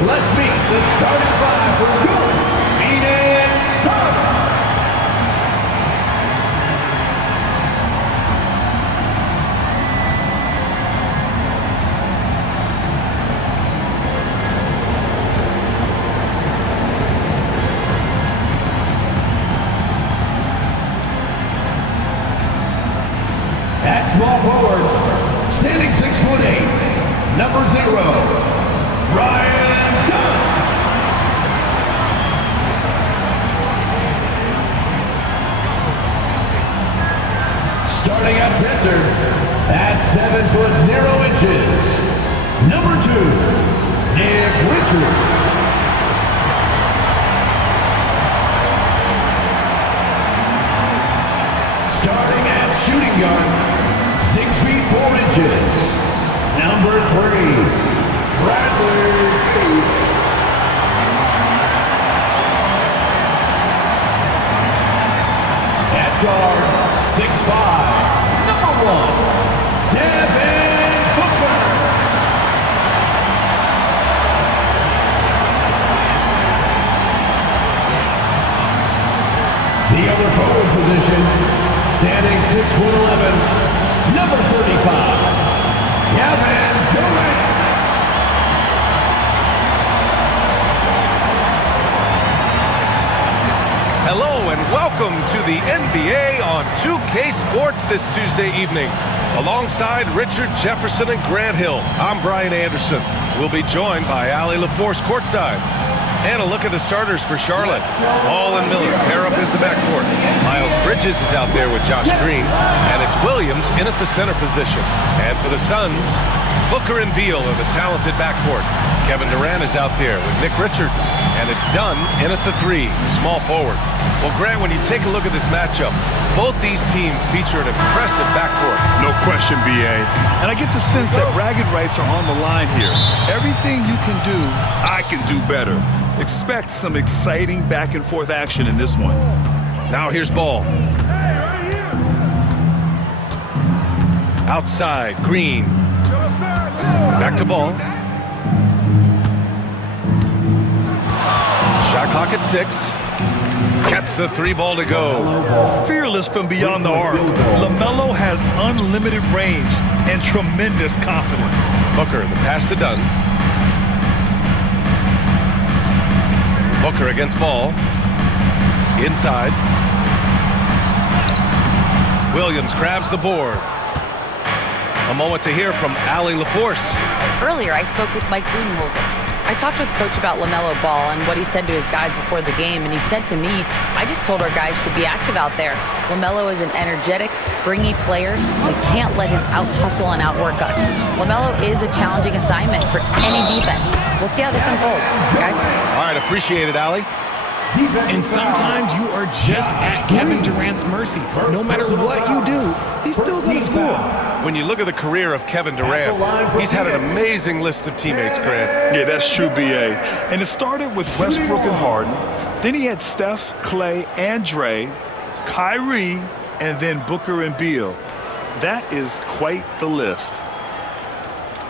Let's meet the starting five for your Phoenix Suns. At small forward, standing 6'8", number 0, Ryan Dunn. Starting at center, at 7'0", number 2, Nick Richards. Starting at shooting guard, 6 feet 4 inches, number 3, Bradley. At guard, 6'5", number 1, Devin Booker. The other forward position, standing 6'11", number 35, Kevin Durant. Hello and welcome to the NBA on 2K Sports this Tuesday evening. Alongside Richard Jefferson and Grant Hill, I'm Brian Anderson. We'll be joined by Allie LaForce courtside. And a look at the starters for Charlotte. Ball and Miller pair up as the backcourt. Miles Bridges is out there with Josh Green. And it's Williams in at the center position. And for the Suns, Booker and Beal are the talented backcourt. Kevin Durant is out there with Nick Richards. And it's Dunn in at the 3, small forward. Well, Grant, when you take a look at this matchup, both these teams feature an impressive backcourt. No question, B.A. And I get the sense that bragging rights are on the line here. Everything you can do, I can do better. Expect some exciting back-and-forth action in this one. Now here's Ball. Outside, Green. Back to Ball. Shot clock at 6. Gets the 3 ball to go. Fearless from beyond the arc. LaMelo has unlimited range and tremendous confidence. Booker, the pass to Dunn. Booker against Ball. Inside. Williams grabs the board. A moment to hear from Allie LaForce. Earlier, I spoke with Mike Budenholzer. I talked with Coach about LaMelo Ball and what he said to his guys before the game, and he said to me, I just told our guys to be active out there. LaMelo is an energetic, springy player. We can't let him out-hustle and outwork us. LaMelo is a challenging assignment for any defense. We'll see how this unfolds, guys. All right, appreciate it, Allie. And sometimes you are just at Kevin Durant's mercy. No matter what you do, he's still going to score. When you look at the career of Kevin Durant, he's had an amazing list of teammates, Grant. Yeah, that's true, B.A. And it started with Westbrook and Harden. Then he had Steph, Clay, and Dre, Kyrie, and then Booker and Beal. That is quite the list.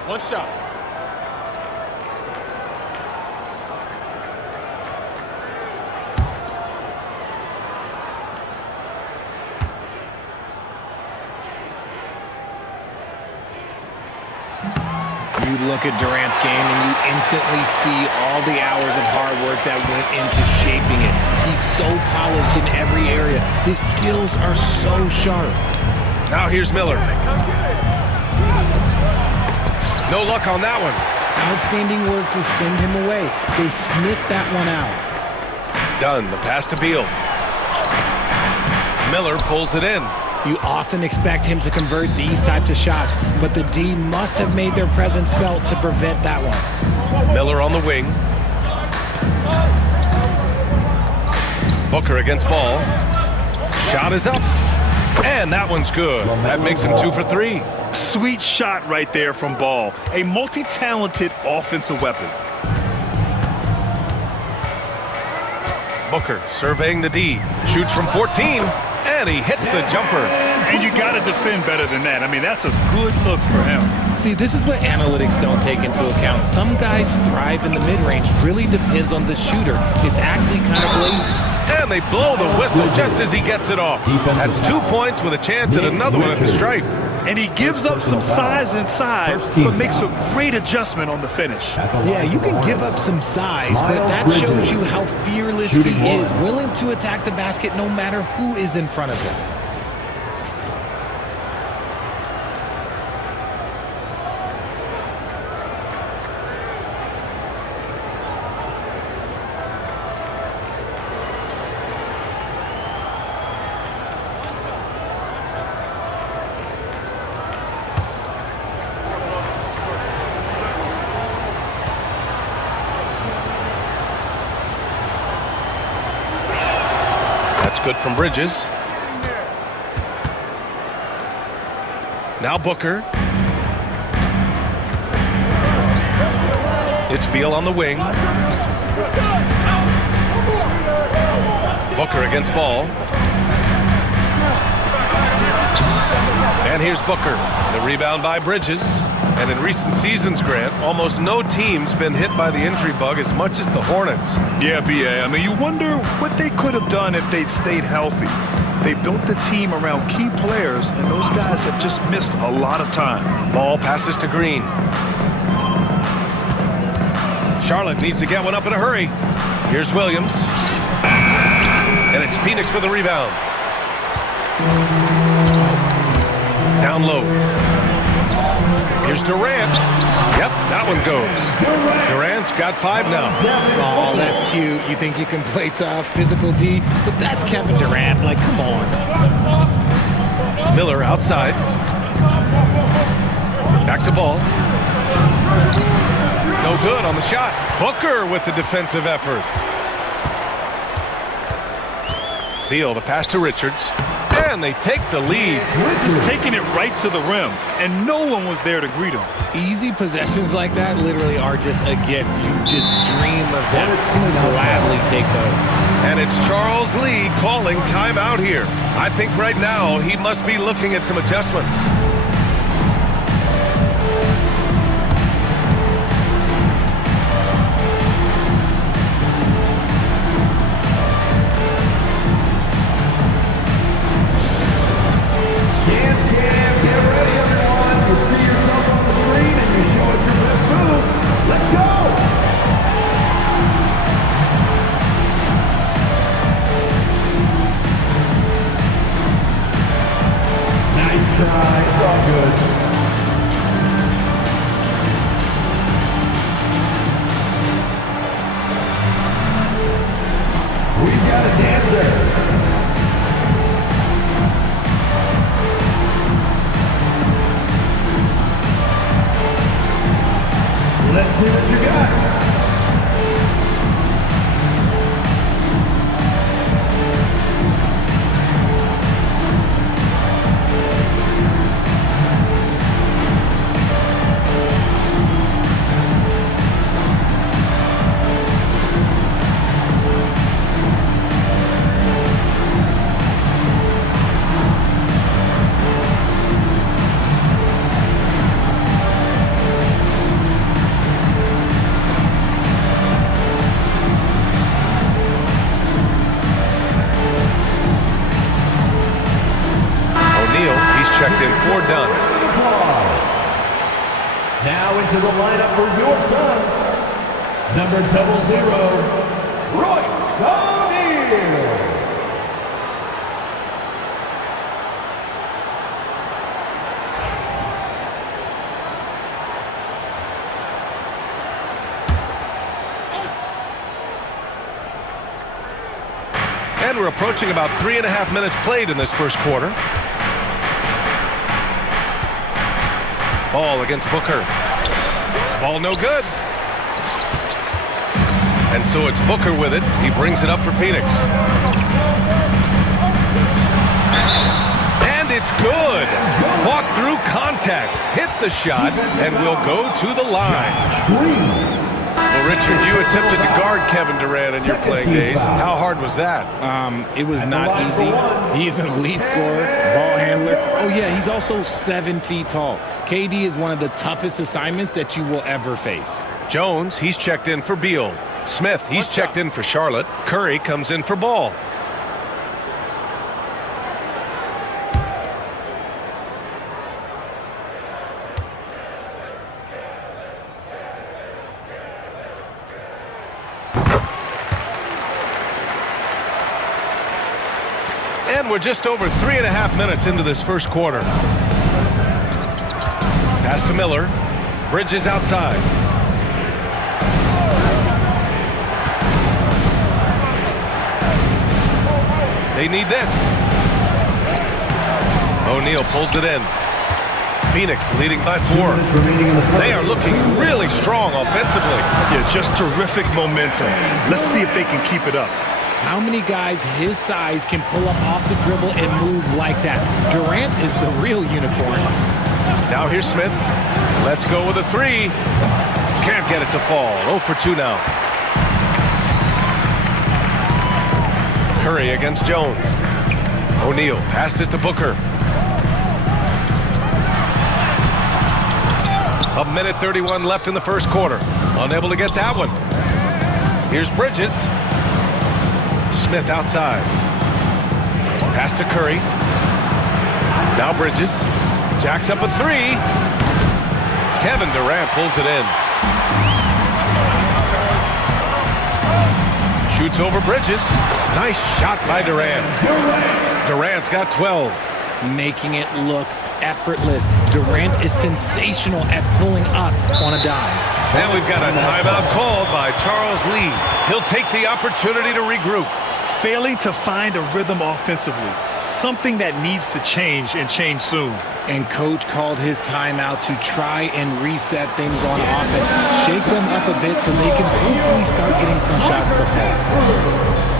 One shot. You look at Durant's game and you instantly see all the hours of hard work that went into shaping it. He's so polished in every area. His skills are so sharp. Now here's Miller. No luck on that one. Outstanding work to send him away. They sniffed that one out. Dunn, the pass to Beal. Miller pulls it in. You often expect him to convert these types of shots, but the D must have made their presence felt to prevent that one. Miller on the wing. Booker against Ball. Shot is up. And that one's good. That makes him 2 for 3. Sweet shot right there from Ball. A multi-talented offensive weapon. Booker surveying the D. Shoots from 14. And he hits the jumper. And you got to defend better than that. I mean, that's a good look for him. See, this is what analytics don't take into account. Some guys thrive in the mid-range. Really depends on the shooter. It's actually kind of lazy. And they blow the whistle just as he gets it off. That's 2 points with a chance at another one at the stripe. And he gives up some size inside, but makes a great adjustment on the finish. Yeah, you can give up some size, but that shows you how fearless he is, willing to attack the basket no matter who is in front of him. That's good from Bridges. Now Booker. It's Beal on the wing. Booker against Ball. And here's Booker. The rebound by Bridges. And in recent seasons, Grant, almost no team's been hit by the injury bug as much as the Hornets. Yeah, B.A. I mean, you wonder what they could have done if they'd stayed healthy. They built the team around key players, and those guys have just missed a lot of time. Ball passes to Green. Charlotte needs to get one up in a hurry. Here's Williams. And it's Phoenix with the rebound. Down low. Here's Durant. Yep, that one goes. Durant's got 5 now. Oh, that's cute. You think you can play tough, physical D, but that's Kevin Durant. Like, come on. Miller outside. Back to Ball. No good on the shot. Booker with the defensive effort. Beal, the pass to Richards. And they take the lead. Just taking it right to the rim, and no one was there to greet him. Easy possessions like that literally are just a gift. You just dream of them. You gladly take those. And it's Charles Lee calling timeout here. I think right now he must be looking at some adjustments. Get ready, everyone. You see yourself on the screen and you show us your best move. Let's go! Nice try. It's all good. We've got a dancer. Let's see what you got. Checked in for Dunn. Now into the lineup for your Suns. Number 00, Royce O'Neal. And we're approaching about 3.5 minutes played in this first quarter. Ball against Booker. Ball no good. And so it's Booker with it. He brings it up for Phoenix. And it's good. Fought through contact. Hit the shot and will go to the line. Well, Richard, you attempted to guard Kevin Durant in your playing days. How hard was that? It was not easy. He's an elite scorer, ball handler. Oh, yeah, he's also 7 feet tall. KD is one of the toughest assignments that you will ever face. Jones, he's checked in for Beal. Smith, he's checked in for Charlotte. Curry comes in for Ball. And we're just over 3.5 minutes into this first quarter. Pass to Miller. Bridges outside. They need this. O'Neal pulls it in. Phoenix leading by 4. They are looking really strong offensively. Yeah, just terrific momentum. Let's see if they can keep it up. How many guys his size can pull up off the dribble and move like that? Durant is the real unicorn. Now here's Smith. Let's go with a 3. Can't get it to fall. 0 for 2 now. Curry against Jones. O'Neal passes to Booker. 1:31 left in the first quarter. Unable to get that one. Here's Bridges. Smith outside. Pass to Curry. Now Bridges. Jacks up a 3. Kevin Durant pulls it in. Shoots over Bridges. Nice shot by Durant. Durant's got 12. Making it look effortless. Durant is sensational at pulling up on a dime. Now we've got a timeout called by Charles Lee. He'll take the opportunity to regroup. Failing to find a rhythm offensively. Something that needs to change and change soon. And coach called his timeout to try and reset things on offense. Shake them up a bit so they can hopefully start getting some shots to fall.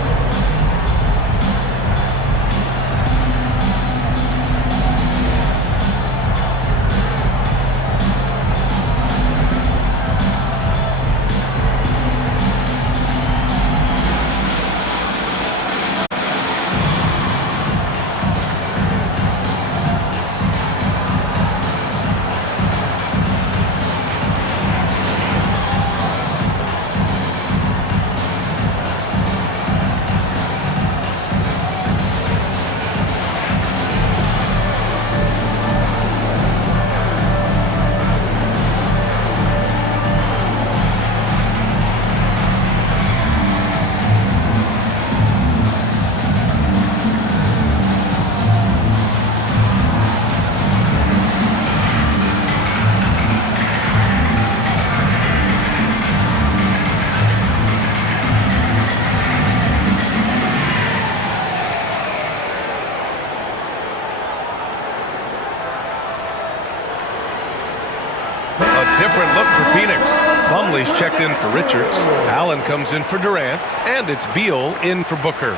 Different look for Phoenix. Plumlee's checked in for Richards. Allen comes in for Durant. And it's Beal in for Booker.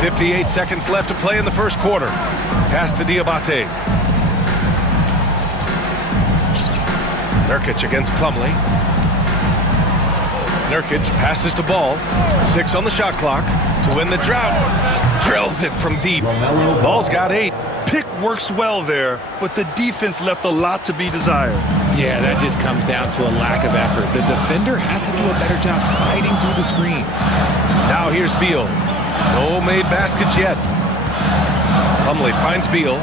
.58 seconds left to play in the first quarter. Pass to Diabate. Nurkic against Plumlee. Nurkic passes to Ball. 6 on the shot clock to win the drought. Drills it from deep. Ball's got 8. Pick works well there, but the defense left a lot to be desired. Yeah, that just comes down to a lack of effort. The defender has to do a better job fighting through the screen. Now here's Beal. No made baskets yet. Plumlee finds Beal.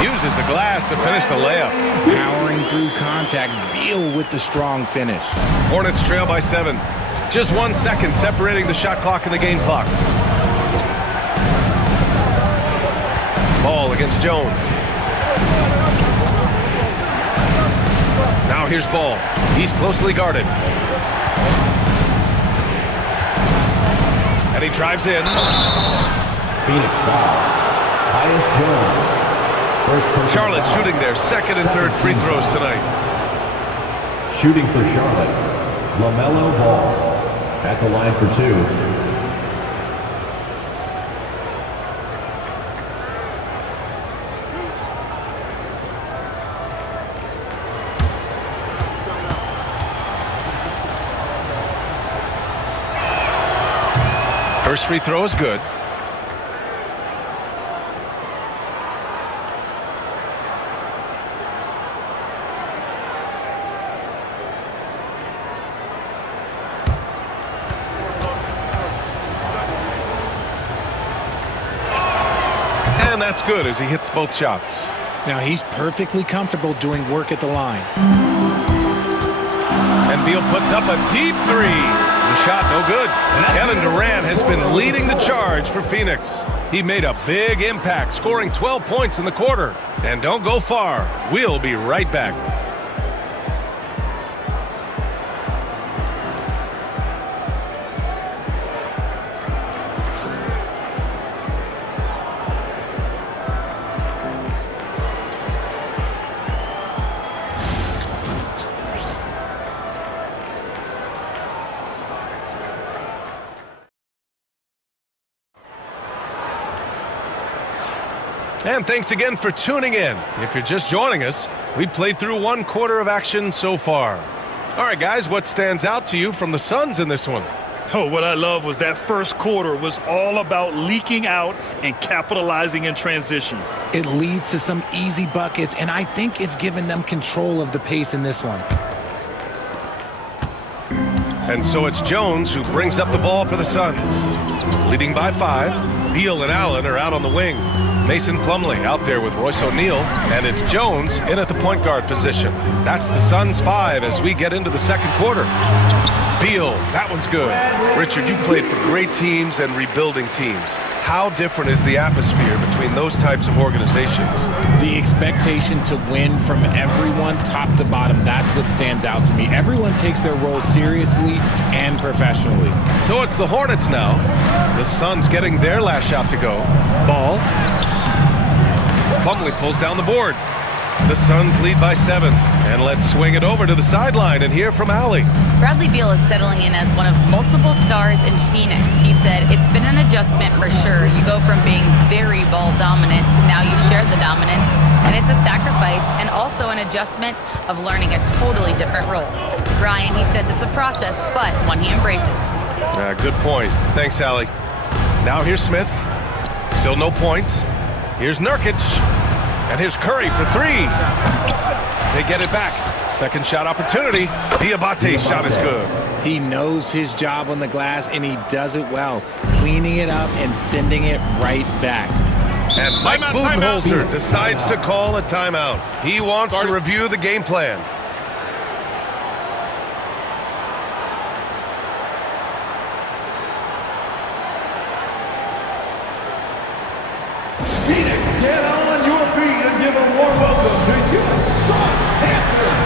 Uses the glass to finish the layup. Powering through contact. Beal with the strong finish. Hornets trail by 7. Just 1 second separating the shot clock and the game clock. Ball against Jones. Now here's Ball. He's closely guarded. And he drives in. Phoenix foul. Tyus Jones. First personal Charlotte foul. shooting their second and third free throws tonight. Shooting for Charlotte, LaMelo Ball. At the line for two. First free throw is good. And that's good as he hits both shots. Now he's perfectly comfortable doing work at the line. And Beal puts up a deep three. The shot no good. Kevin Durant has been leading the charge for Phoenix. He made a big impact, scoring 12 points in the quarter. And don't go far. We'll be right back. And thanks again for tuning in. If you're just joining us, we played through one quarter of action so far. All right, guys, what stands out to you from the Suns in this one? Oh, what I love was that first quarter was all about leaking out and capitalizing in transition. It leads to some easy buckets, and I think it's given them control of the pace in this one. And so it's Jones who brings up the ball for the Suns. Leading by 5, Beal and Allen are out on the wing. Mason Plumlee out there with Royce O'Neal, and it's Jones in at the point guard position. That's the Suns' 5 as we get into the second quarter. Beal, that one's good. Richard, you played for great teams and rebuilding teams. How different is the atmosphere between those types of organizations? The expectation to win from everyone, top to bottom, that's what stands out to me. Everyone takes their role seriously and professionally. So it's the Hornets now. The Suns getting their last shot to go. Ball. Plumlee pulls down the board. The Suns lead by 7. And let's swing it over to the sideline and hear from Allie. Bradley Beal is settling in as one of multiple stars in Phoenix. He said, it's been an adjustment for sure. You go from being very ball dominant to now you share the dominance. And it's a sacrifice and also an adjustment of learning a totally different role. Brian, he says it's a process, but one he embraces. Good point. Thanks, Allie. Now here's Smith. Still no points. Here's Nurkic. And here's Curry for 3. They get it back. Second shot opportunity. Diabate's shot is good. He knows his job on the glass, and he does it well, cleaning it up and sending it right back. And Mike Budenholzer decides to call a timeout. He wants to review the game plan. Get on your feet and give a warm welcome to your Suns Panthers.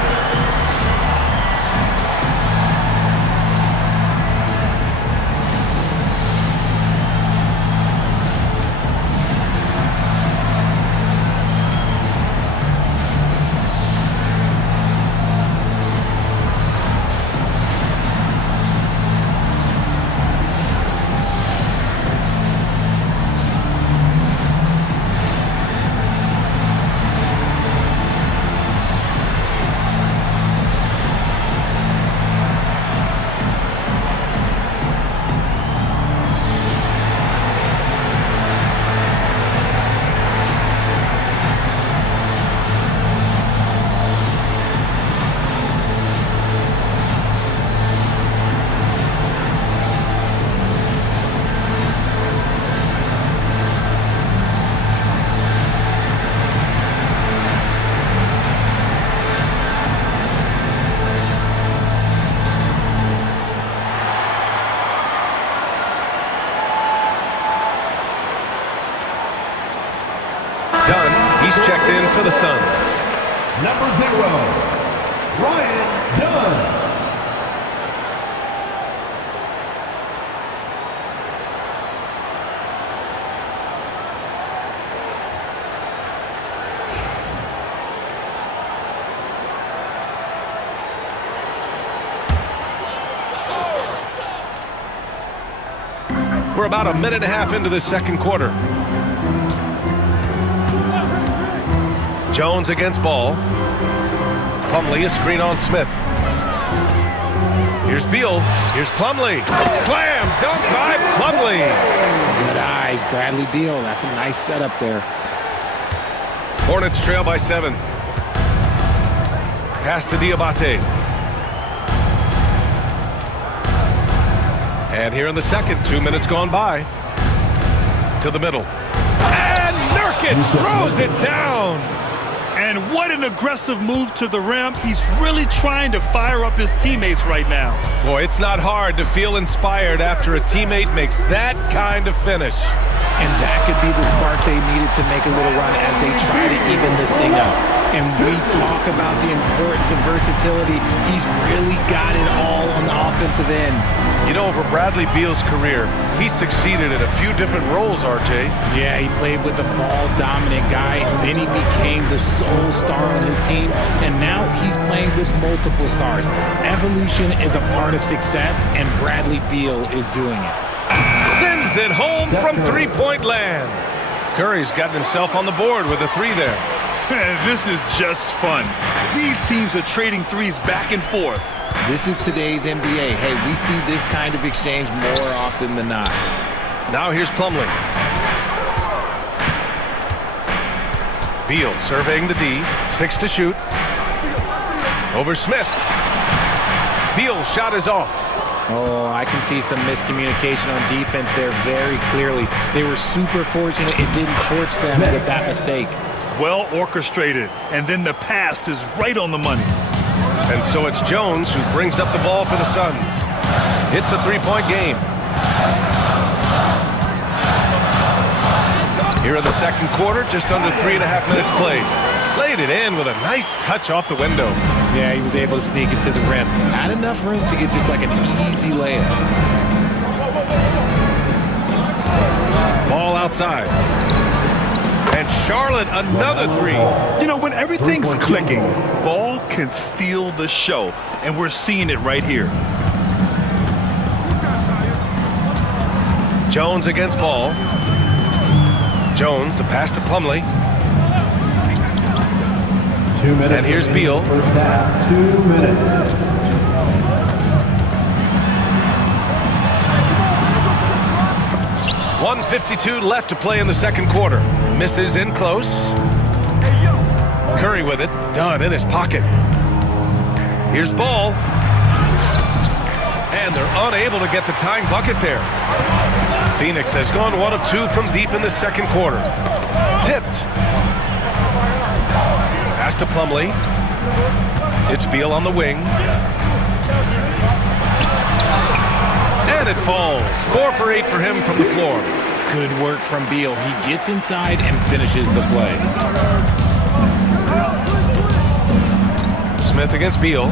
Dunn, he's checked in for the Suns. Number 0, Ryan Dunn. We're about a minute and a half into the second quarter. Jones against Ball. Plumlee, a screen on Smith. Here's Beal. Here's Plumlee. Slam dunk by Plumlee. Good eyes, Bradley Beal. That's a nice setup there. Hornets trail by 7. Pass to Diabate. And here in the second, 2 minutes gone by. To the middle. And Nurkic throws it down. And what an aggressive move to the rim. He's really trying to fire up his teammates right now. Boy, it's not hard to feel inspired after a teammate makes that kind of finish. And that could be the spark they needed to make a little run as they try to even this thing up. And we talk about the importance of versatility. He's really got it all on the offensive end. You know, over Bradley Beal's career, he succeeded in a few different roles, RJ. Yeah, he played with the ball-dominant guy. Then he became the sole star on his team. And now he's playing with multiple stars. Evolution is a part of success, and Bradley Beal is doing it. Sends it home from three-point land. Curry's gotten himself on the board with a 3 there. And this is just fun. These teams are trading threes back and forth. This is today's NBA. Hey, we see this kind of exchange more often than not. Now here's Plumlee. Beal surveying the D. 6 to shoot. Over Smith. Beal's shot is off. Oh, I can see some miscommunication on defense there very clearly. They were super fortunate it didn't torch them with that mistake. Well orchestrated, and then the pass is right on the money. And so it's Jones who brings up the ball for the Suns. It's a 3-point game. Here in the second quarter, just under 3.5 minutes played. Laid it in with a nice touch off the window. Yeah, he was able to sneak it to the rim. Had enough room to get just like an easy layup. Ball outside. And Charlotte, another 3. You know, when everything's clicking, Ball can steal the show, and we're seeing it right here. Jones against Ball. Jones, the pass to Plumlee. 2 minutes. And here's Beal. First half, 2 minutes. .152 left to play in the second quarter. Misses in close. Curry with it. Done in his pocket. Here's Ball. And they're unable to get the tying bucket there. Phoenix has gone 1 of 2 from deep in the second quarter. Tipped. Pass to Plumlee. It's Beal on the wing. And it falls. 4 for 8 for him from the floor. Good work from Beal. He gets inside and finishes the play. Smith against Beal.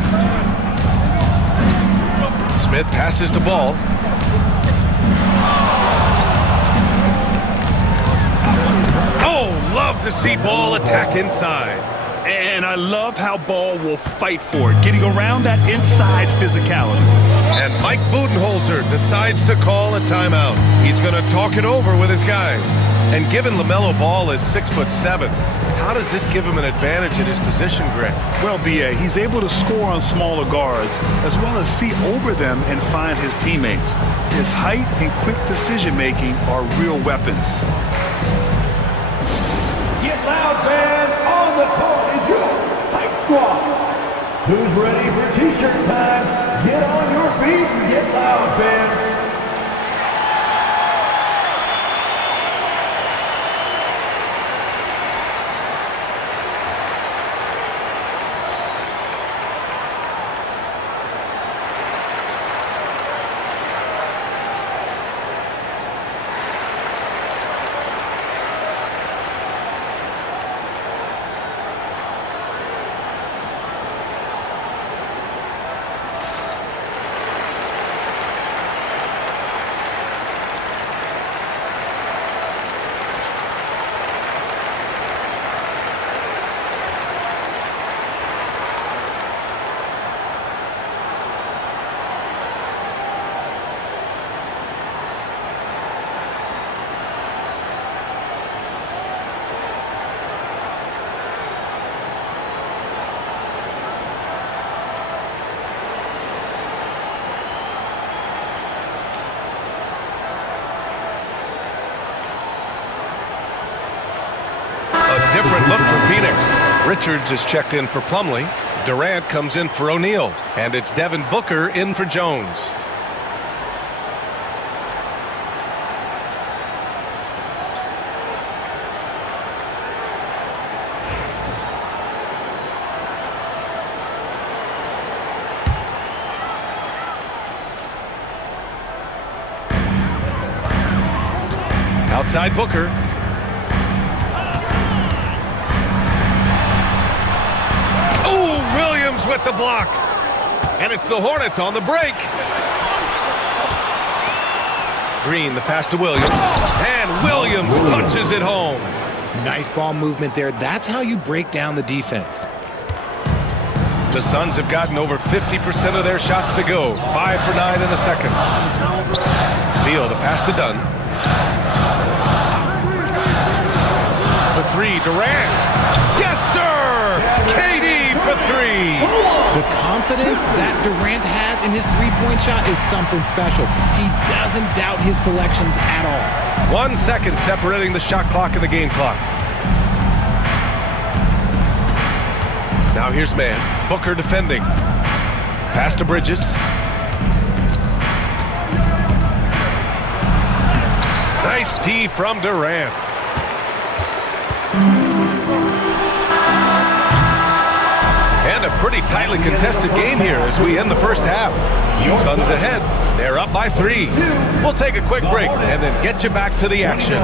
Smith passes to Ball. Oh, love to see Ball attack inside. And I love how Ball will fight for it, getting around that inside physicality. And Mike Budenholzer decides to call a timeout. He's going to talk it over with his guys. And given LaMelo Ball is 6'7", how does this give him an advantage in his position, Greg? Well, B.A., he's able to score on smaller guards, as well as see over them and find his teammates. His height and quick decision-making are real weapons. Get loud, fans. On the court is your Hype Squad. Who's ready for T-shirt time? Get on your feet and get loud, fans. different look for Phoenix. Richards is checked in for Plumlee. Durant comes in for O'Neal. And it's Devin Booker in for Jones. Outside Booker. Oh, Williams with the block. And it's the Hornets on the break. Green, the pass to Williams. And Williams punches it home. Nice ball movement there. That's how you break down the defense. The Suns have gotten over 50% of their shots to go. 5 for 9 in the second. Beal, the pass to Dunn. For three, Durant. Yes, sir! KD for three. The confidence that Durant has in his three-point shot is something special. He doesn't doubt his selections at all. 1 second separating the shot clock and the game clock. Now here's man. Booker defending. Pass to Bridges. Nice D from Durant. And a pretty tightly contested game here as we end the first half. Suns ahead. They're up by 3. We'll take a quick break and then get you back to the action.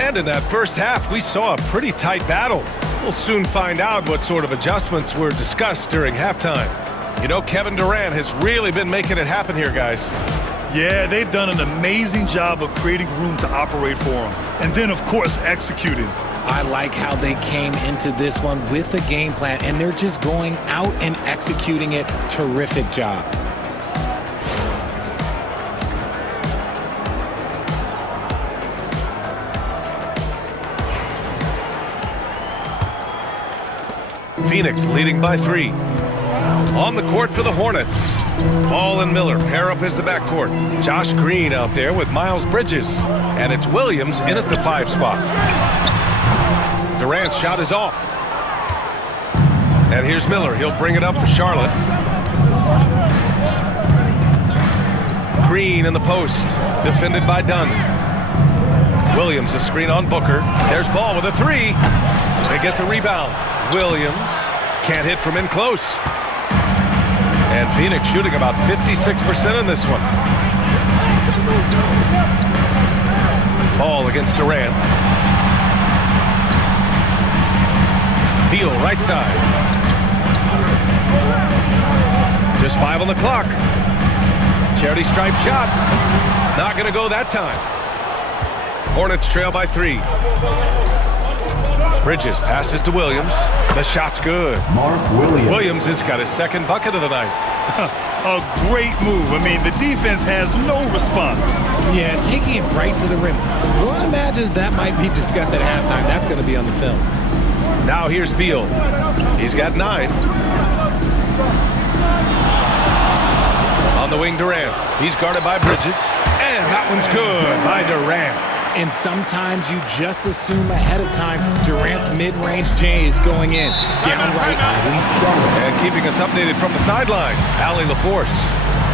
And in that first half, we saw a pretty tight battle. We'll soon find out what sort of adjustments were discussed during halftime. You know, Kevin Durant has really been making it happen here, guys. Yeah, they've done an amazing job of creating room to operate for him. And then, of course, executing. I like how they came into this one with a game plan, and they're just going out and executing it. Terrific job. Phoenix leading by 3. On the court for the Hornets. Ball and Miller pair up as the backcourt. Josh Green out there with Miles Bridges. And it's Williams in at the 5 spot. Durant's shot is off. And here's Miller. He'll bring it up for Charlotte. Green in the post. Defended by Dunn. Williams a screen on Booker. There's Ball with a 3. They get the rebound. Williams can't hit from in close. And Phoenix shooting about 56% in this one. Ball against Durant. Beal right side. Just 5 on the clock. Charity stripe shot. Not going to go that time. Hornets trail by 3. Bridges passes to Williams. The shot's good. Mark Williams. Williams has got his second bucket of the night. A great move. I mean, the defense has no response. Yeah, taking it right to the rim. One imagines that might be discussed at halftime. That's going to be on the film. Now here's Beal. He's got 9. On the wing, Durant. He's guarded by Bridges. And that one's good by Durant. And sometimes you just assume ahead of time Durant's mid-range J is going in. Downright weak shot. And keeping us updated from the sideline, Allie LaForce.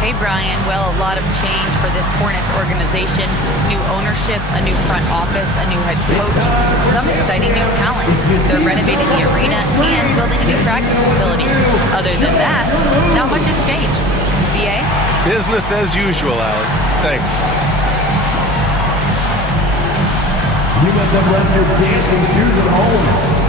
Hey, Brian. Well, a lot of change for this Hornets organization. New ownership, a new front office, a new head coach, some exciting new talent. They're renovating the arena and building a new practice facility. Other than that, not much has changed. BA? Business as usual, Alan. Thanks. You end up letting your dancing shoes at home.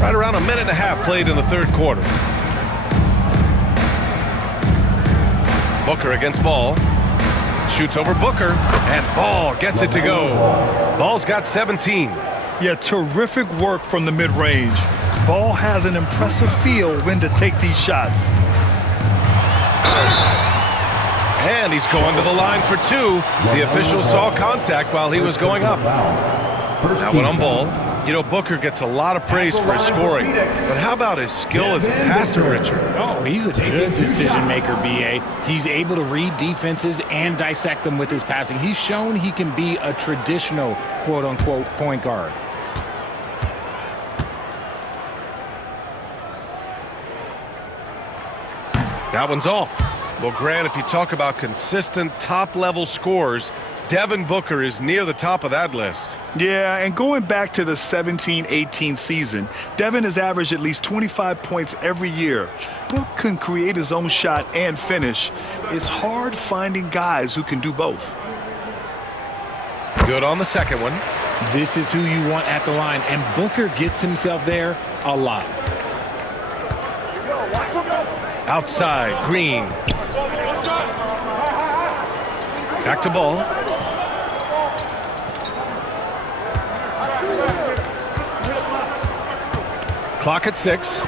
Right around a minute and a half played in the third quarter. Booker against Ball. Shoots over Booker, and Ball gets it to go. Ball's got 17. Yeah, terrific work from the mid-range. Ball has an impressive feel when to take these shots. And he's going to the line for two. The official saw contact while he was going up. That one on Ball. You know, Booker gets a lot of praise for his scoring, but how about his skill as a passer, Richard? Oh, he's a good decision maker, BA. He's able to read defenses and dissect them with his passing. He's shown he can be a traditional, quote-unquote, point guard. That one's off. Well, Grant, if you talk about consistent top-level scores, Devin Booker is near the top of that list. Yeah, and going back to the 17-18 season, Devin has averaged at least 25 points every year. Book can create his own shot and finish. It's hard finding guys who can do both. Good on the second one. This is who you want at the line, and Booker gets himself there a lot. Outside, Green. Back to Ball. Clock at 6.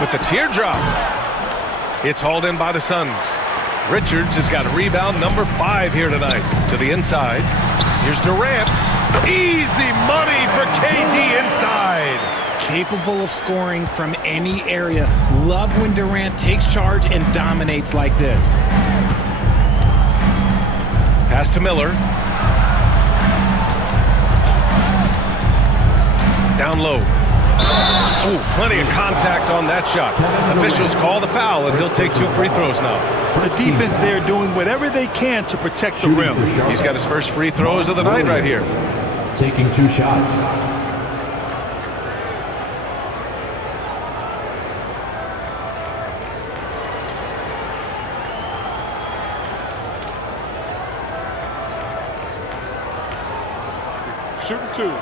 With the teardrop. It's hauled in by the Suns. Richards has got rebound number 5 here tonight. To the inside. Here's Durant. Easy money for KD inside. Capable of scoring from any area. Love when Durant takes charge and dominates like this. Pass to Miller. Down low. Oh, plenty of contact on that shot. Officials call the foul, and he'll take 2 free throws now. The defense there doing whatever they can to protect the rim. He's got his first free throws of the night right here. Taking 2 shots. Shooting 2.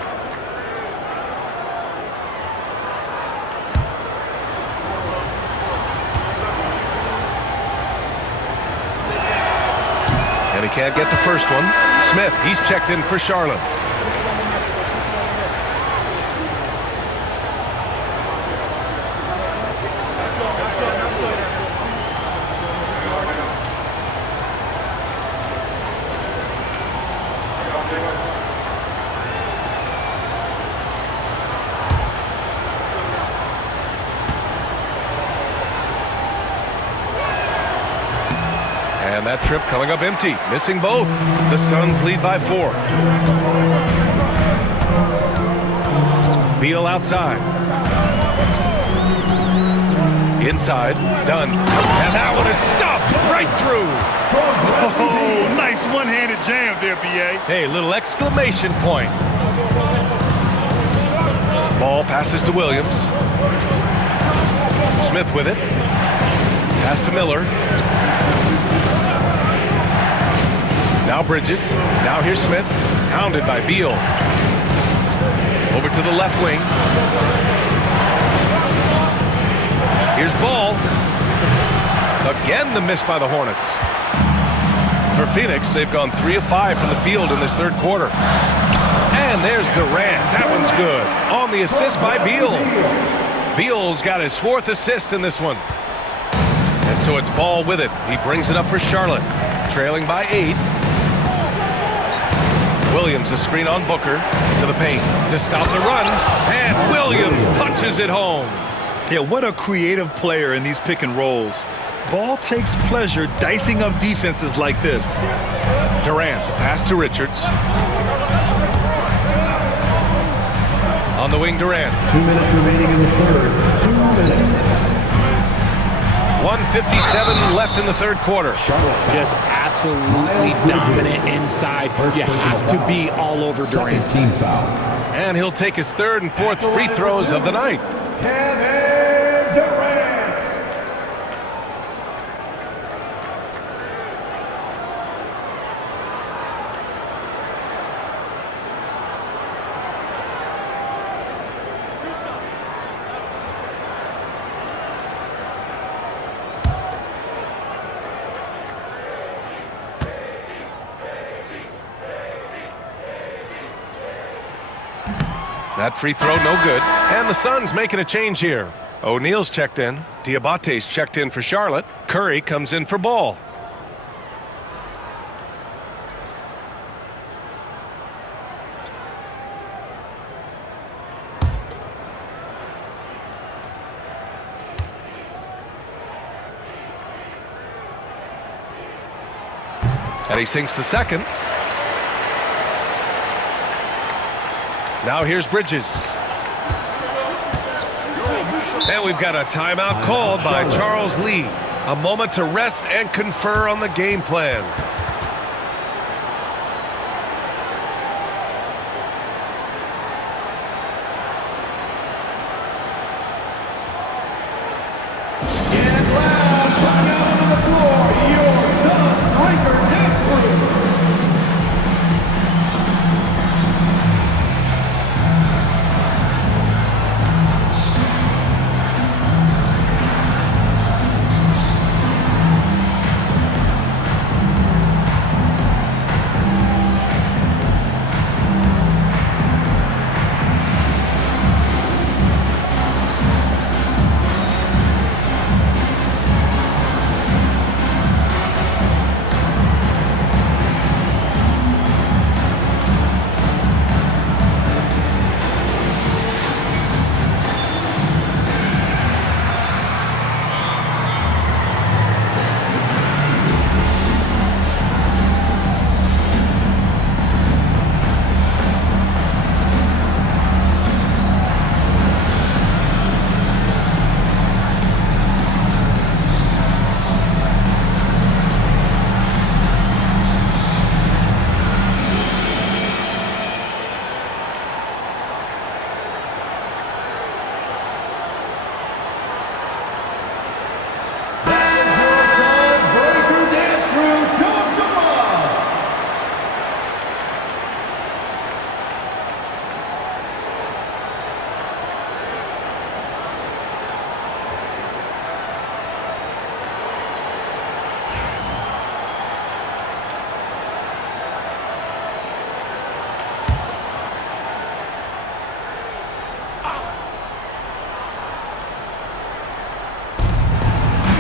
And he can't get the first one. Smith, he's checked in for Charlotte. And that trip coming up empty, missing both. The Suns lead by 4. Beal outside. Inside, done. And that one is stuffed right through. Oh, nice one-handed jam there, B.A. Hey, little exclamation point. Ball passes to Williams. Smith with it. Pass to Miller. Now Bridges. Now here's Smith. Hounded by Beal. Over to the left wing. Here's Ball. Again, the miss by the Hornets. For Phoenix, they've gone 3 of 5 from the field in this third quarter. And there's Durant. That one's good. On the assist by Beal. Beal's got his 4th assist in this one. And so it's Ball with it. He brings it up for Charlotte. Trailing by 8. Williams, a screen on Booker. To the paint. To stop the run. And Williams punches it home. Yeah, what a creative player in these pick and rolls. Ball takes pleasure dicing up defenses like this. Durant, the pass to Richards. On the wing, Durant. 2 minutes remaining in the third. 2 minutes. 1:57 left in the third quarter. Just absolutely dominant inside. You have to be all over Durant. Team foul. And he'll take his 3rd and 4th free throws of the night. Kevin Durant. That free throw, no good. And the Suns making a change here. O'Neal's checked in. Diabate's checked in for Charlotte. Curry comes in for Ball. And he sinks the second. Now here's Bridges. And we've got a timeout called by Charles Lee. A moment to rest and confer on the game plan. Get loud, find out on the floor, your breaker dance crew.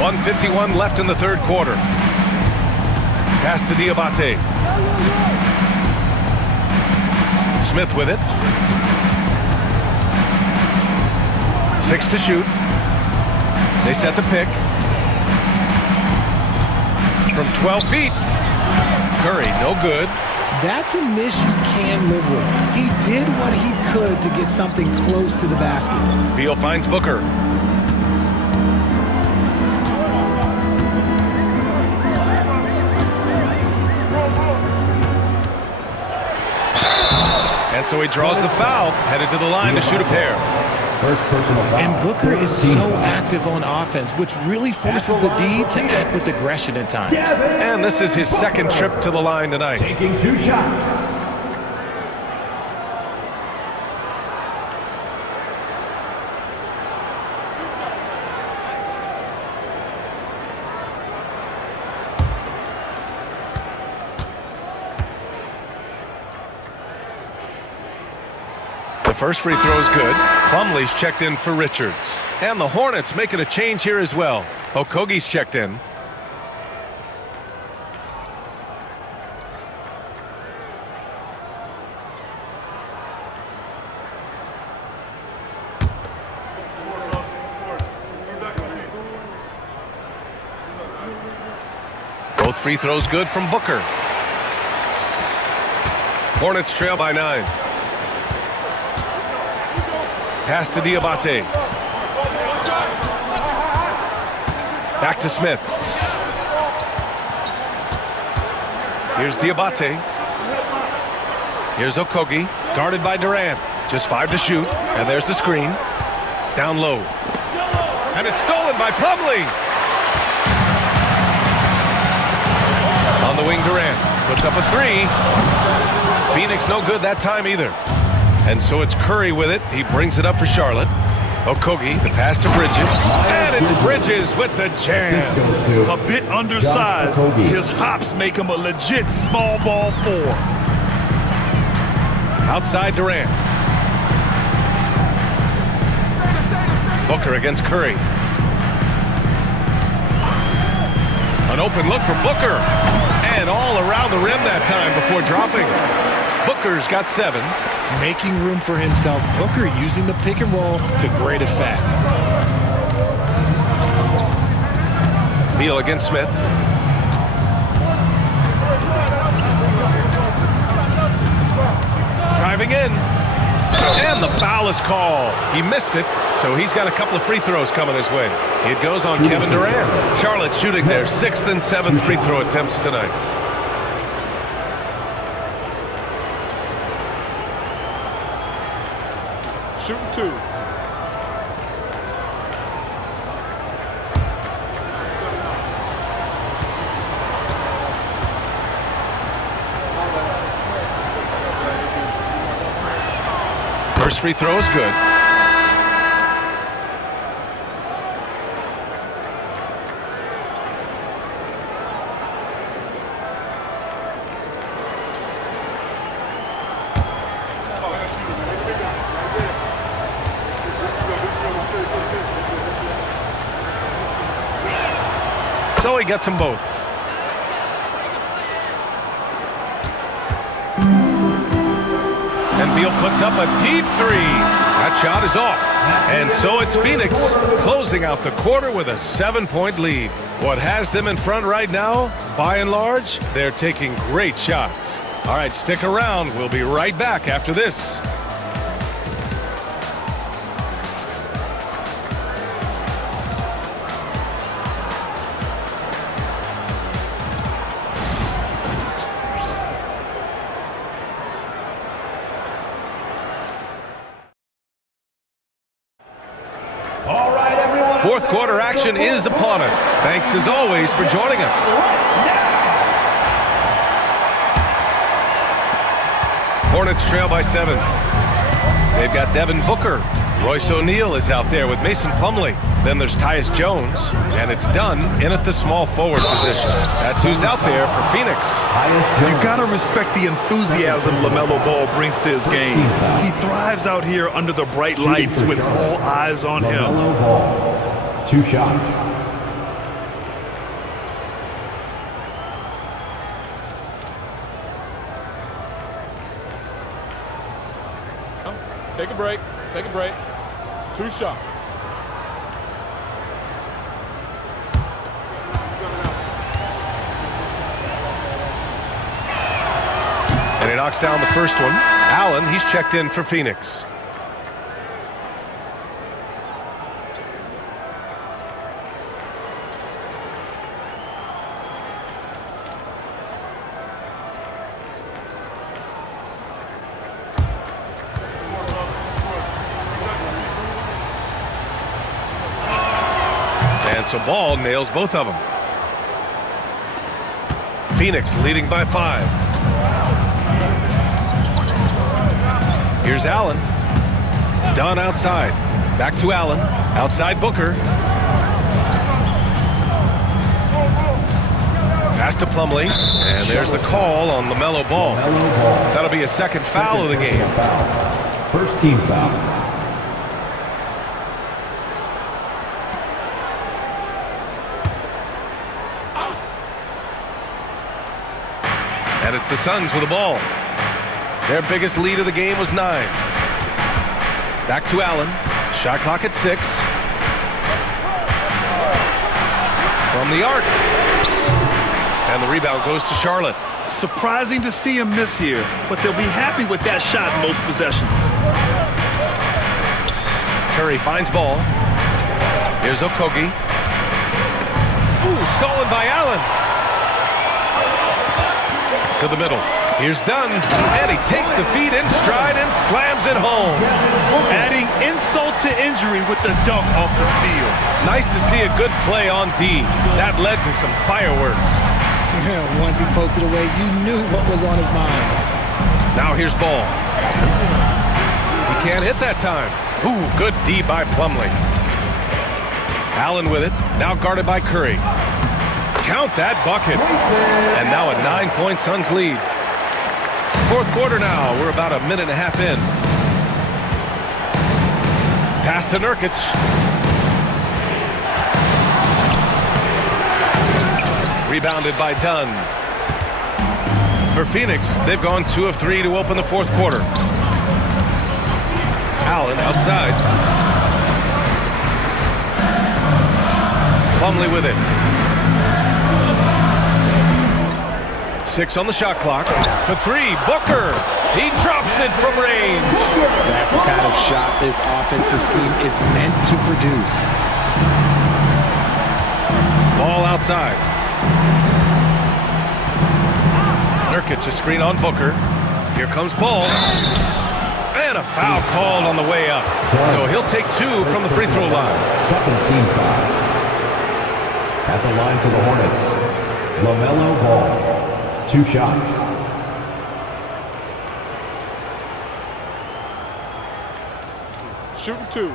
.151 left in the third quarter. Pass to Diabate. Smith with it. 6 to shoot. They set the pick. From 12 feet. Curry, no good. That's a miss you can live with. He did what he could to get something close to the basket. Beal finds Booker. And so he draws the foul, headed to the line to shoot a pair. First personal foul. And Booker is so active on offense, which really forces the D to act with aggression at times. And this is his second trip to the line tonight. Taking 2 shots. The first free throw is good. Plumlee's checked in for Richards. And the Hornets making a change here as well. Okogie's checked in. Both free throws good from Booker. Hornets trail by 9. Pass to Diabate. Back to Smith. Here's Diabate. Here's Okogie, guarded by Durant. Just 5 to shoot, and there's the screen. Down low. And it's stolen by Plumlee. On the wing, Durant puts up a 3. Phoenix no good that time either. And so it's Curry with it. He brings it up for Charlotte. Okogie, the pass to Bridges. And it's Bridges with the jam. A bit undersized. His hops make him a legit small ball 4. Outside Durant. Booker against Curry. An open look for Booker. And all around the rim that time before dropping. Booker's got 7. Making room for himself, Booker using the pick and roll to great effect. Beal against Smith. Driving in. And the foul is called. He missed it, so he's got a couple of free throws coming his way. It goes on Kevin Durant. Charlotte shooting their 6th and 7th free throw attempts tonight. Shooting 2. First free throw is good. So he gets them both. And Beal puts up a deep 3. That shot is off. And so it's Phoenix closing out the quarter with a 7-point lead. What has them in front right now, by and large, they're taking great shots. All right, stick around. We'll be right back after this. Fourth quarter action is upon us. Thanks as always for joining us. Hornets trail by 7. They've got Devin Booker. Royce O'Neal is out there with Mason Plumlee. Then there's Tyus Jones, and it's Dunn in at the small forward position. That's who's out there for Phoenix. You gotta respect the enthusiasm LaMelo Ball brings to his game. He thrives out here under the bright lights with all eyes on him. LaMelo Ball. 2 shots. Take a break. Take a break. 2 shots. And he knocks down the first one. Allen, he's checked in for Phoenix. And so Ball nails both of them. Phoenix leading by 5. Here's Allen. Dunn outside. Back to Allen. Outside Booker. Pass to Plumlee. And there's the call on LaMelo Ball. That'll be a second foul of the game. First team foul. And it's the Suns with the ball. Their biggest lead of the game was 9. Back to Allen. Shot clock at 6. From the arc. And the rebound goes to Charlotte. Surprising to see him miss here, but they'll be happy with that shot in most possessions. Curry finds Ball. Here's Okogie. Ooh, stolen by Allen. To the middle. Here's Dunn, and he takes the feed in stride and slams it home. Adding insult to injury with the dunk off the steal. Nice to see a good play on D. That led to some fireworks. Yeah, once he poked it away, you knew what was on his mind. Now here's Ball. He can't hit that time. Ooh, good D by Plumlee. Allen with it, now guarded by Curry. Count that bucket. And now a 9-point Suns lead. Fourth quarter now. We're about a minute and a half in. Pass to Nurkic. Rebounded by Dunn. For Phoenix, they've gone 2 of 3 to open the fourth quarter. Allen outside. Plumlee with it. 6 on the shot clock. For 3, Booker. He drops it from range. That's the kind of shot this offensive scheme is meant to produce. Ball outside. Nurkic, a screen on Booker. Here comes Ball. And a foul called on the way up. So he'll take 2 from the free throw line. Second team foul. At the line for the Hornets, LaMelo Ball. 2 shots. Shooting 2.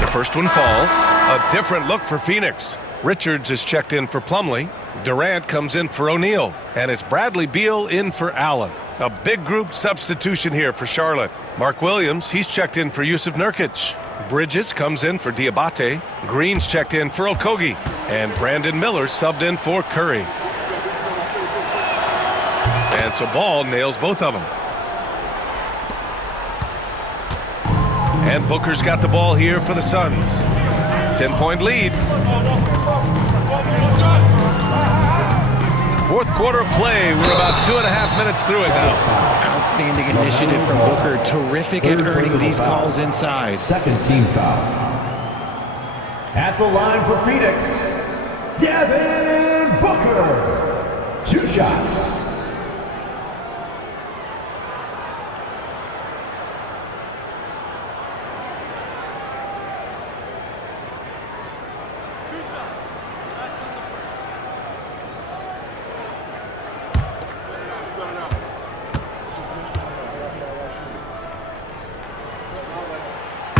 The first one falls. A different look for Phoenix. Richards is checked in for Plumlee. Durant comes in for O'Neal. And it's Bradley Beal in for Allen. A big group substitution here for Charlotte. Mark Williams, he's checked in for Yusuf Nurkic. Bridges comes in for Diabate. Green's checked in for Okogie. And Brandon Miller subbed in for Curry. And so Ball nails both of them. And Booker's got the ball here for the Suns. 10-point lead. Fourth quarter of play. We're about 2.5 minutes through it now. Outstanding initiative from Booker. Terrific at earning these calls inside. Second team foul. At the line for Phoenix, Devin Booker. 2 shots.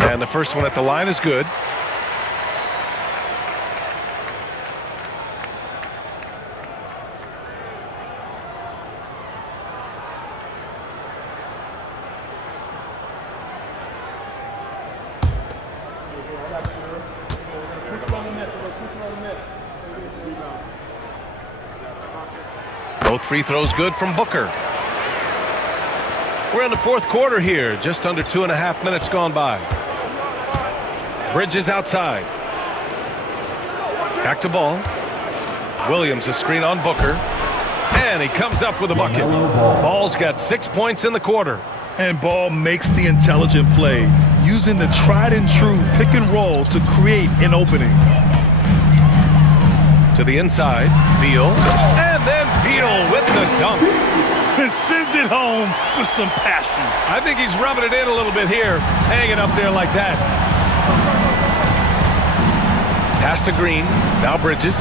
And the first one at the line is good. Both free throws good from Booker. We're in the fourth quarter here, just under 2.5 minutes gone by. Bridges outside. Back to Ball. Williams a screen on Booker. And he comes up with a bucket. Ball's got 6 points in the quarter. And Ball makes the intelligent play, using the tried and true pick and roll to create an opening. To the inside, Beal. And then Beal with the dunk. And sends it home with some passion. I think he's rubbing it in a little bit here, hanging up there like that. Pass to Green, now Bridges.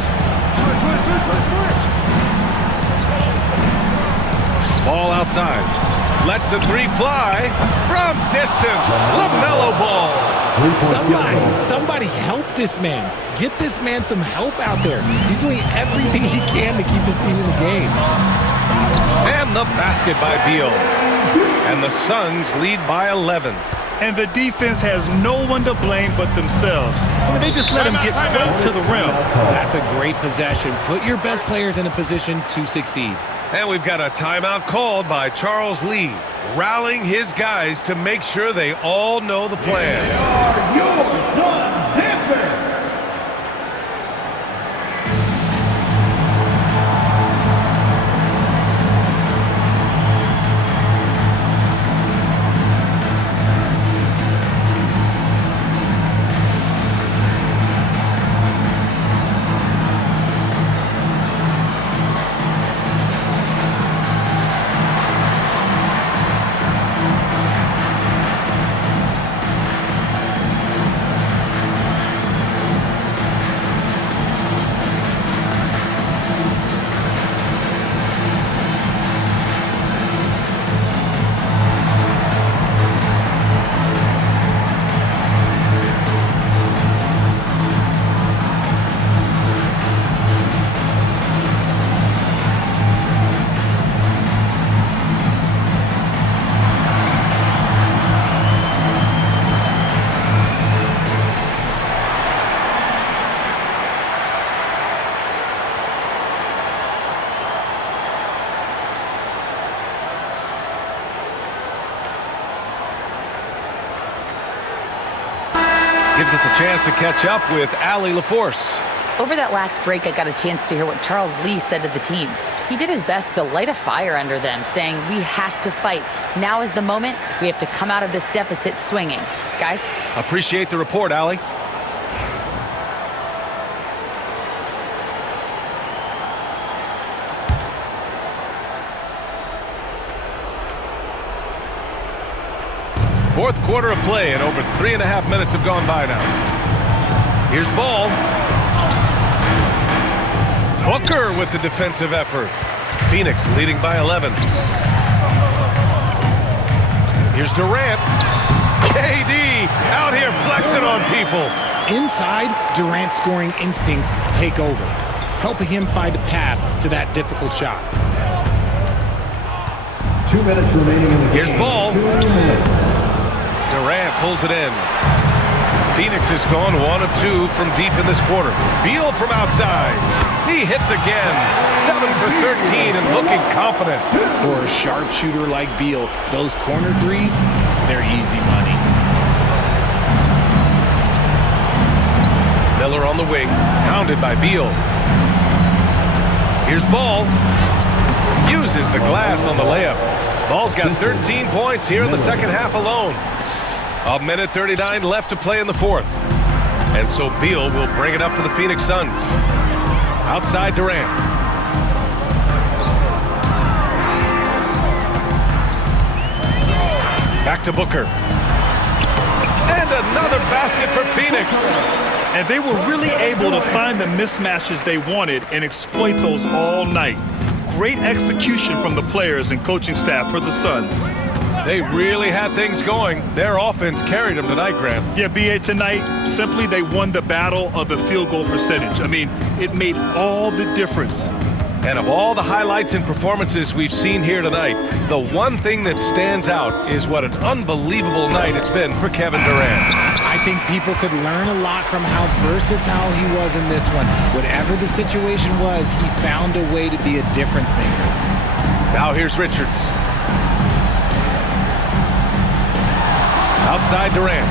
Ball outside. Lets the three fly from distance. LaMelo Ball. Somebody help this man. Get this man some help out there. He's doing everything he can to keep his team in the game. And the basket by Beal. And the Suns lead by 11. And the defense has no one to blame but themselves. I mean, they just let him get right to the rim. That's a great possession. Put your best players in a position to succeed. And we've got a timeout called by Charles Lee, rallying his guys to make sure they all know the plan. Are your Suns dancers? Gives us a chance to catch up with Allie LaForce. Over that last break, I got a chance to hear what Charles Lee said to the team. He did his best to light a fire under them, saying, we have to fight. Now is the moment. We have to come out of this deficit swinging. Guys? Appreciate the report, Allie. Fourth quarter of play, and over 3.5 minutes have gone by now. Here's Ball. Booker with the defensive effort. Phoenix leading by 11. Here's Durant. KD out here flexing on people. Inside, Durant's scoring instincts take over, helping him find a path to that difficult shot. 2 minutes remaining in the game. Here's Ball. 2 minutes. Durant pulls it in. Phoenix has gone 1 of 2 from deep in this quarter. Beal from outside. He hits again. 7 for 13 and looking confident. For a sharpshooter like Beal, those corner threes, they're easy money. Miller on the wing, hounded by Beal. Here's Ball. Uses the glass on the layup. Ball's got 13 points here in the second half alone. 1:39 left to play in the fourth. And so Beal will bring it up for the Phoenix Suns. Outside Durant. Back to Booker. And another basket for Phoenix. And they were really able to find the mismatches they wanted and exploit those all night. Great execution from the players and coaching staff for the Suns. They really had things going. Their offense carried them tonight, Graham. Yeah, B.A., tonight, simply they won the battle of the field goal percentage. I mean, it made all the difference. And of all the highlights and performances we've seen here tonight, the one thing that stands out is what an unbelievable night it's been for Kevin Durant. I think people could learn a lot from how versatile he was in this one. Whatever the situation was, he found a way to be a difference maker. Now here's Richards. Outside Durant.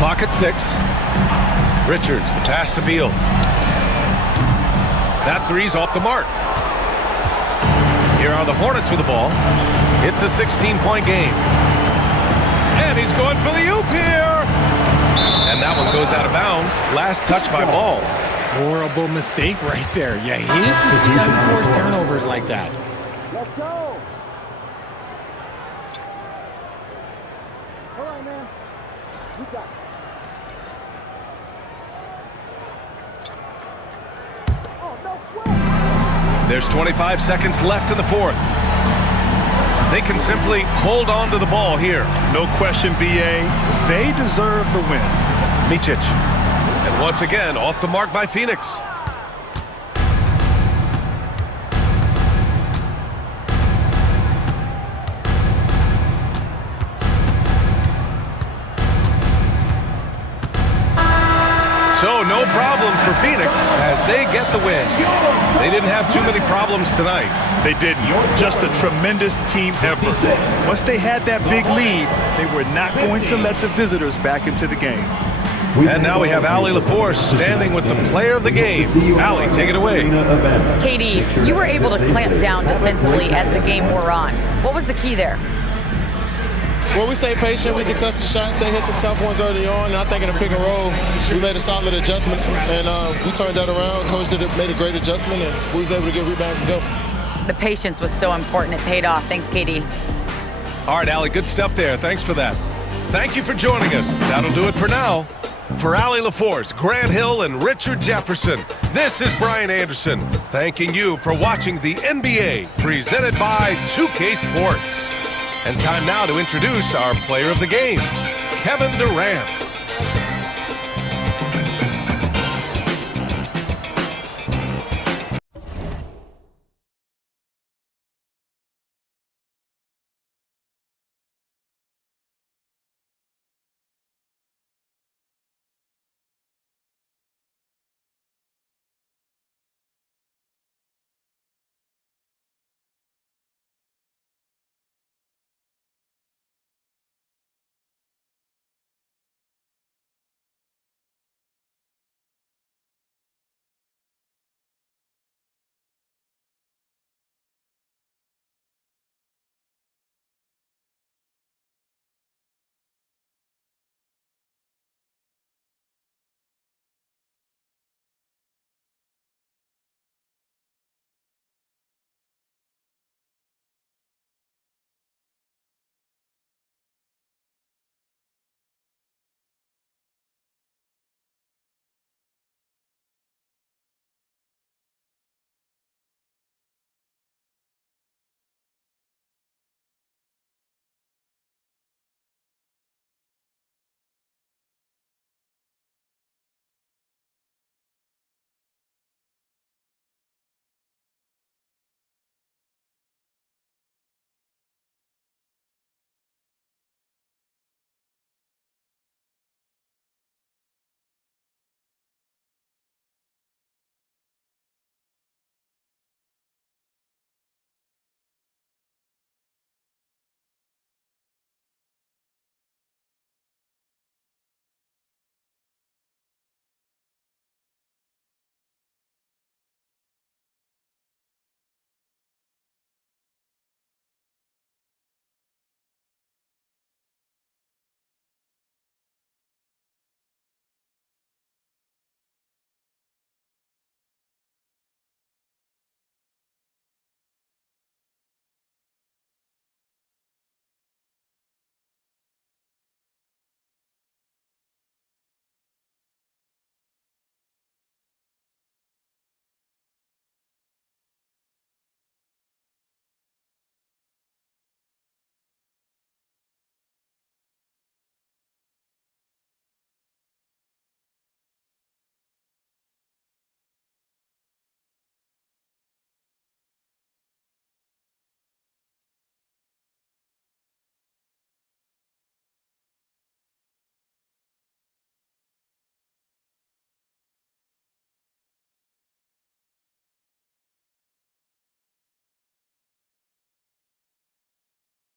Clock at 6. Richards, the pass to Beal. That three's off the mark. Here are the Hornets with the ball. It's a 16-point game. And he's going for the oop here. And that one goes out of bounds. Last touch by Ball. Horrible mistake right there. You hate to see unforced turnovers like that. Let's go. All right, man. You got it. There's 25 seconds left in the fourth. They can simply hold on to the ball here. No question, B.A. They deserve the win. Micic. And once again, off the mark by Phoenix. So no problem for Phoenix as they get the win. They didn't have too many problems tonight. They didn't. Just a tremendous team effort. Once they had that big lead, they were not going to let the visitors back into the game. And now we have Allie LaForce standing with the player of the game. Allie, take it away. KD, you were able to clamp down defensively as the game wore on. What was the key there? Well, we stayed patient. We contested shots. They hit some tough ones early on. And I think in the pick and roll, we made a solid adjustment. And we turned that around. Coach made a great adjustment, and we was able to get rebounds and go. The patience was so important. It paid off. Thanks, KD. All right, Allie, good stuff there. Thanks for that. Thank you for joining us. That'll do it for now. For Allie LaForce, Grant Hill, and Richard Jefferson, this is Brian Anderson, thanking you for watching the NBA, presented by 2K Sports. And time now to introduce our player of the game, Kevin Durant.